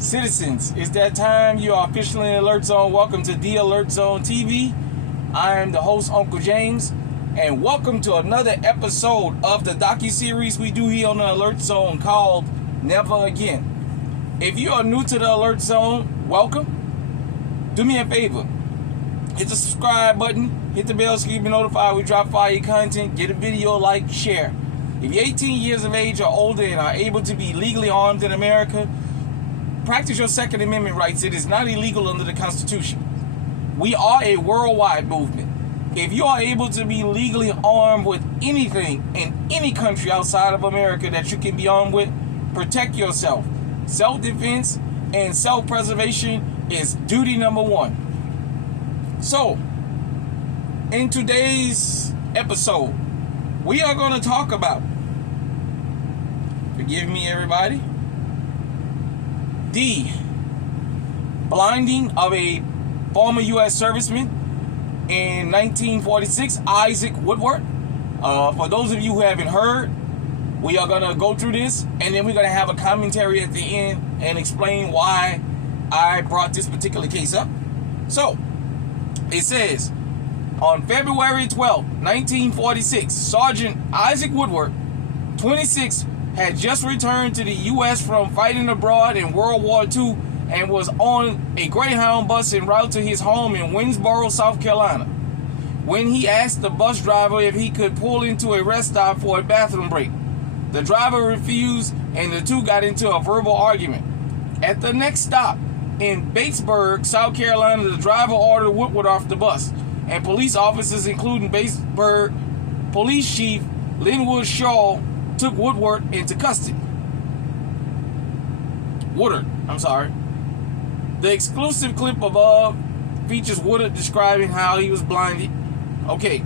Citizens, it's that time. You are officially in Alert Zone. Welcome to The Alert Zone TV. I am the host, Uncle James, and welcome to another episode of the docu-series we do here on the Alert Zone called Never Again. If you are new to the Alert Zone, welcome. Do me a favor. Hit the subscribe button, hit the bell so you can be notified when we drop fire content, get a video, like, share. If you're 18 years of age or older and are able to be legally armed in America, practice your Second Amendment rights. It is not illegal under the Constitution. We are a worldwide movement. If you are able to be legally armed with anything in any country outside of America that you can be armed with, protect yourself. Self-defense and self-preservation is duty number one. So, in today's episode, we are going to talk about, forgive me everybody, the blinding of a former U.S. serviceman in 1946, Issac Woodard. For those of you who haven't heard, we are going to go through this, and then we're going to have a commentary at the end and explain why I brought this particular case up. So, it says, on February 12, 1946, Sergeant Issac Woodard, 26, had just returned to the U.S. from fighting abroad in World War II and was on a Greyhound bus en route to his home in Winnsboro, South Carolina, when he asked the bus driver if he could pull into a rest stop for a bathroom break. The driver refused, and the two got into a verbal argument. At the next stop, in Batesburg, South Carolina, the driver ordered Woodard off the bus, and police officers, including Batesburg Police Chief Linwood Shaw, took Woodard into custody. The exclusive clip above features Woodard describing how he was blinded. Okay.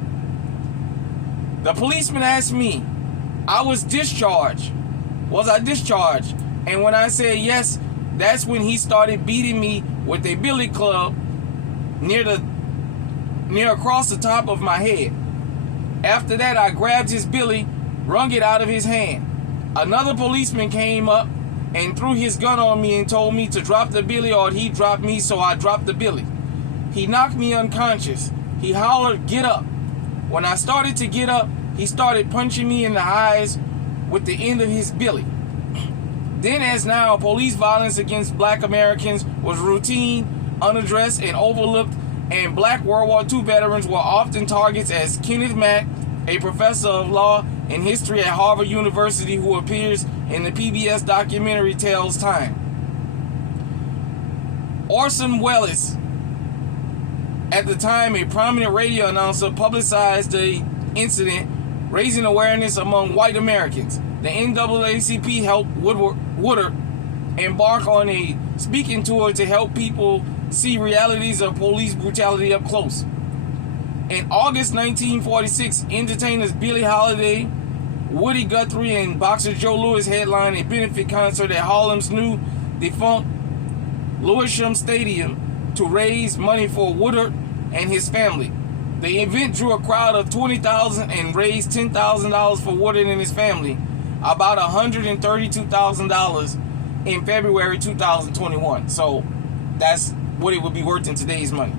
The policeman asked me, was I discharged? And when I said yes, that's when he started beating me with a billy club near across the top of my head. After that, I grabbed his billy, wrung it out of his hand. Another policeman came up and threw his gun on me and told me to drop the billy or he'd drop me, so I dropped the billy. He knocked me unconscious. He hollered, "Get up." When I started to get up, he started punching me in the eyes with the end of his billy. Then as now, police violence against black Americans was routine, unaddressed, and overlooked, and black World War II veterans were often targets, as Kenneth Mack, a professor of law and history at Harvard University who appears in the PBS documentary, tells time. Orson Welles, at the time a prominent radio announcer, publicized the incident, raising awareness among white Americans. The NAACP helped Woodard embark on a speaking tour to help people see realities of police brutality up close. In August 1946, entertainers Billie Holiday, Woody Guthrie, and boxer Joe Louis headlined a benefit concert at Harlem's new defunct Lewisham Stadium to raise money for Woodard and his family. The event drew a crowd of 20,000 and raised $10,000 for Woodard and his family, about $132,000 in February 2021. So that's what it would be worth in today's money.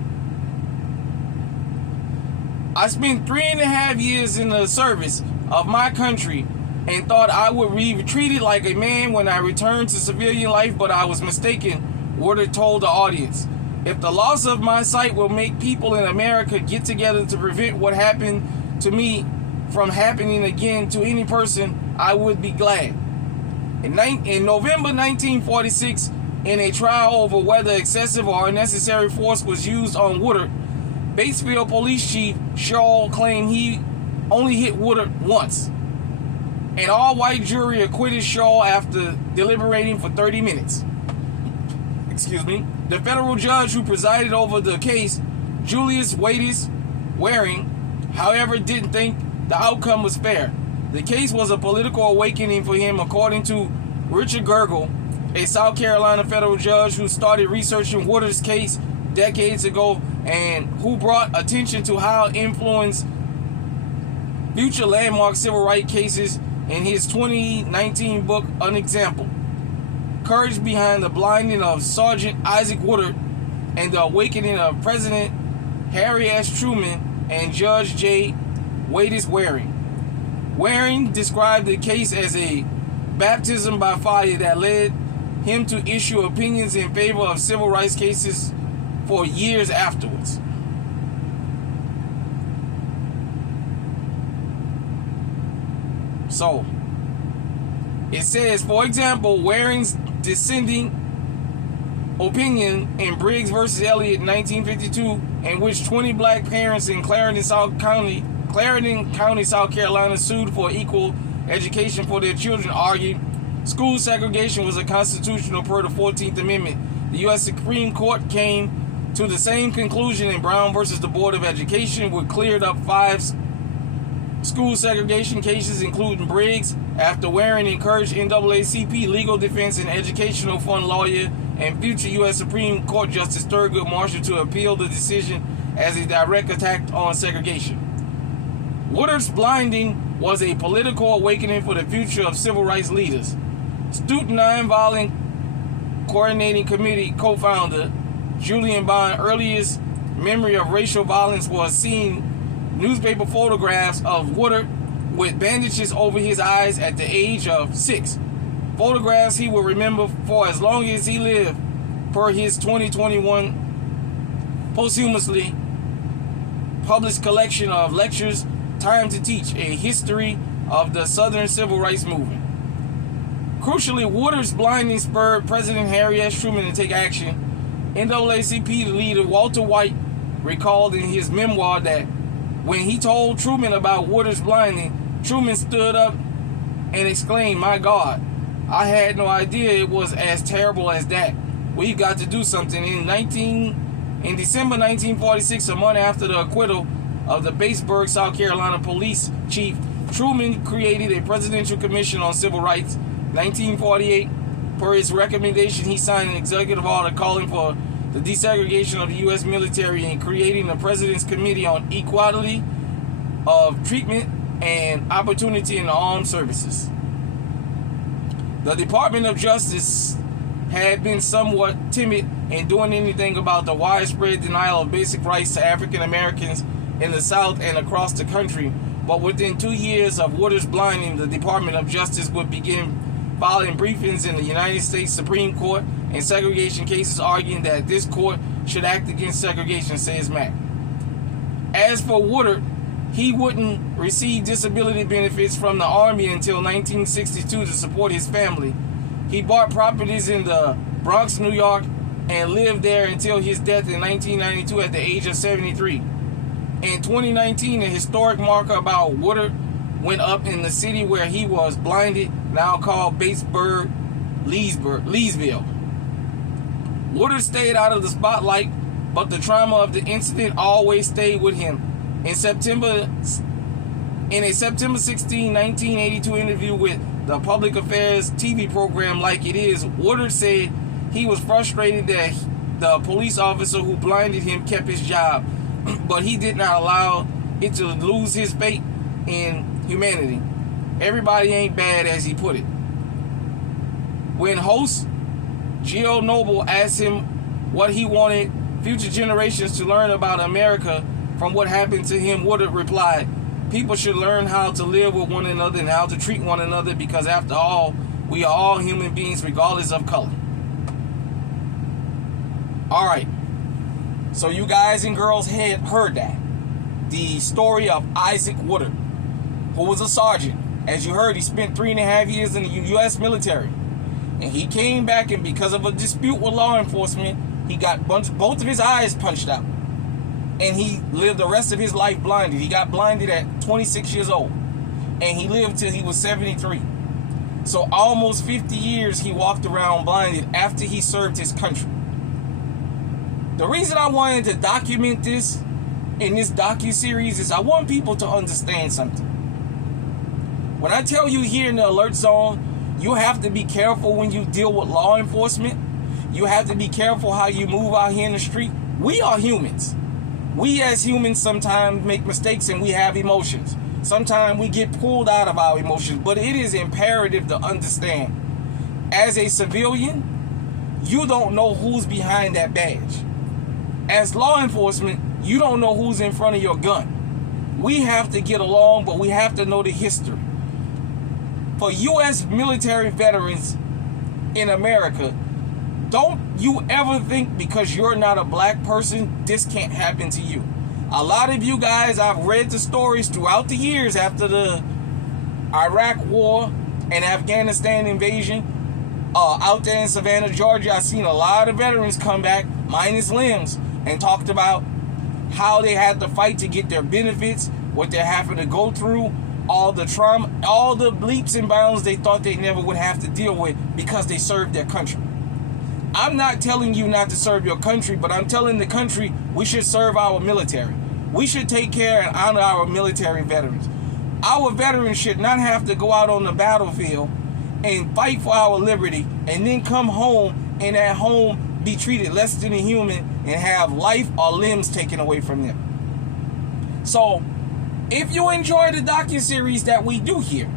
I spent 3.5 years in the service of my country and thought I would be treated like a man when I returned to civilian life, but I was mistaken, Woodard told the audience. If the loss of my sight will make people in America get together to prevent what happened to me from happening again to any person, I would be glad. In November 1946, in a trial over whether excessive or unnecessary force was used on Woodard, Batesville Police Chief Shaw claimed he only hit Woodard once. An all-white jury acquitted Shaw after deliberating for 30 minutes. The federal judge who presided over the case, Julius Waring, however, didn't think the outcome was fair. The case was a political awakening for him, according to Richard Gergel, a South Carolina federal judge who started researching Woodard's case decades ago and who brought attention to how it influenced future landmark civil rights cases in his 2019 book, Unexampled. courage behind the blinding of Sergeant Isaac Woodard and the awakening of President Harry S. Truman and Judge J. Wadis Waring. Waring described the case as a baptism by fire that led him to issue opinions in favor of civil rights cases for years afterwards. So, it says, for example, Waring's dissenting opinion in Briggs versus Elliott in 1952, in which 20 black parents in Clarendon County, South Carolina sued for equal education for their children, argued school segregation was unconstitutional per the 14th Amendment. The U.S. Supreme Court came to the same conclusion in Brown versus the Board of Education, which cleared up 5 school segregation cases, including Briggs, after Waring encouraged NAACP legal defense and educational fund lawyer and future U.S. Supreme Court Justice Thurgood Marshall to appeal the decision as a direct attack on segregation. Woodard's blinding was a political awakening for the future of civil rights leaders. Student Nonviolent Coordinating Committee co-founder Julian Bond earliest memory of racial violence was seeing newspaper photographs of Woodard with bandages over his eyes at the age of 6. Photographs he will remember for as long as he lived, per his 2021 posthumously published collection of lectures, Time to Teach, A History of the Southern Civil Rights Movement. Crucially, Woodard's blinding spurred President Harry S. Truman to take action. NAACP leader Walter White recalled in his memoir that when he told Truman about Woodard's blinding, Truman stood up and exclaimed, "My God, I had no idea it was as terrible as that. We've got to do something." In December 1946, a month after the acquittal of the Batesburg, South Carolina police chief, Truman created a Presidential Commission on Civil Rights. 1948, per his recommendation, he signed an executive order calling for the desegregation of the U.S. military and creating the President's Committee on Equality of Treatment and Opportunity in the Armed Services. The Department of Justice had been somewhat timid in doing anything about the widespread denial of basic rights to African Americans in the South and across the country, but within 2 years of Woodard's blinding, the Department of Justice would begin filing briefings in the United States Supreme Court in segregation cases, arguing that this court should act against segregation, says Mack. As for Woodard, he wouldn't receive disability benefits from the Army until 1962 to support his family. He bought properties in the Bronx, New York, and lived there until his death in 1992 at the age of 73. In 2019, a historic marker about Woodard went up in the city where he was blinded, now called Batesburg, Leesville. Woodard stayed out of the spotlight, but the trauma of the incident always stayed with him. In a September 16, 1982 interview with the public affairs TV program Like It Is, Woodard said he was frustrated that the police officer who blinded him kept his job, but he did not allow it to lose his faith in humanity. Everybody ain't bad, as he put it. When host Gio Noble asked him what he wanted future generations to learn about America from what happened to him, Woodard replied, "People should learn how to live with one another and how to treat one another, because after all, we are all human beings regardless of color." Alright, so you guys and girls had heard that. The story of Isaac Woodard, who was a sergeant. As you heard, he spent 3.5 years in the U.S. military. And he came back, and because of a dispute with law enforcement, he got both of his eyes punched out. And he lived the rest of his life blinded. He got blinded at 26 years old. And he lived till he was 73. So almost 50 years he walked around blinded after he served his country. The reason I wanted to document this in this docu-series is I want people to understand something. When I tell you here in the alert zone, you have to be careful when you deal with law enforcement. You have to be careful how you move out here in the street. We are humans. We as humans sometimes make mistakes and we have emotions. Sometimes we get pulled out of our emotions, but it is imperative to understand. as a civilian, you don't know who's behind that badge. As law enforcement, you don't know who's in front of your gun. We have to get along, but we have to know the history. For U.S. military veterans in America, don't you ever think because you're not a black person, this can't happen to you. A lot of you guys, I've read the stories throughout the years after the Iraq war and Afghanistan invasion. Out there in Savannah, Georgia, I've seen a lot of veterans come back, minus limbs, and talked about how they had to fight to get their benefits, what they're having to go through, all the trauma, all the leaps and bounds they thought they never would have to deal with because they served their country. I'm not telling you not to serve your country, but I'm telling the country we should serve our military. We should take care and honor our military veterans. Our veterans should not have to go out on the battlefield and fight for our liberty and then come home and at home be treated less than a human and have life or limbs taken away from them. So, if you enjoy the docuseries that we do here,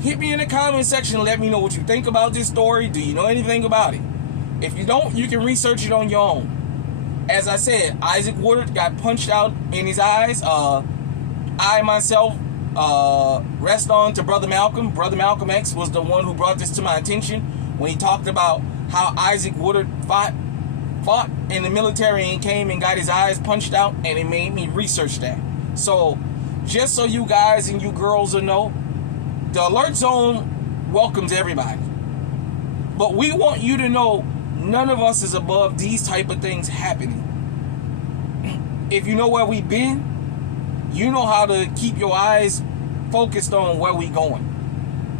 hit me in the comment section and let me know what you think about this story. Do you know anything about it? If you don't, you can research it on your own. As I said, Issac Woodard got punched out in his eyes. I myself rest on to Brother Malcolm. Brother Malcolm X was the one who brought this to my attention when he talked about how Issac Woodard fought in the military and came and got his eyes punched out, and it made me research that. So, just so you guys and you girls will know, the Alert Zone welcomes everybody. But we want you to know none of us is above these type of things happening. If you know where we've been, you know how to keep your eyes focused on where we going.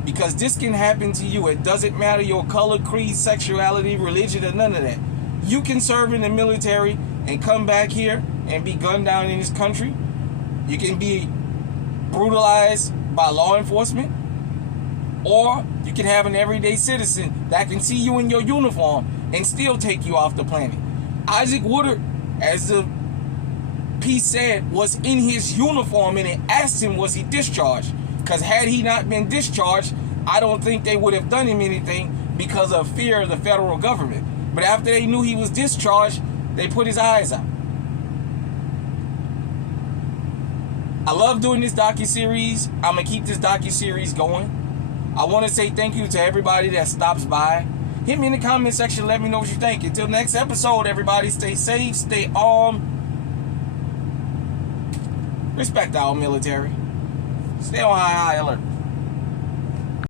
Because this can happen to you. It doesn't matter your color, creed, sexuality, religion, or none of that. You can serve in the military and come back here and be gunned down in this country. You can be brutalized by law enforcement. Or you can have an everyday citizen that can see you in your uniform and still take you off the planet. Issac Woodard, as the piece said, was in his uniform, and it asked him, was he discharged? Because had he not been discharged, I don't think they would have done him anything because of fear of the federal government. But after they knew he was discharged, they put his eyes out. I love doing this docuseries. I'm going to keep this docuseries going. I want to say thank you to everybody that stops by. Hit me in the comment section. Let me know what you think. Until next episode, everybody, stay safe, stay armed. Respect our military. Stay on high alert.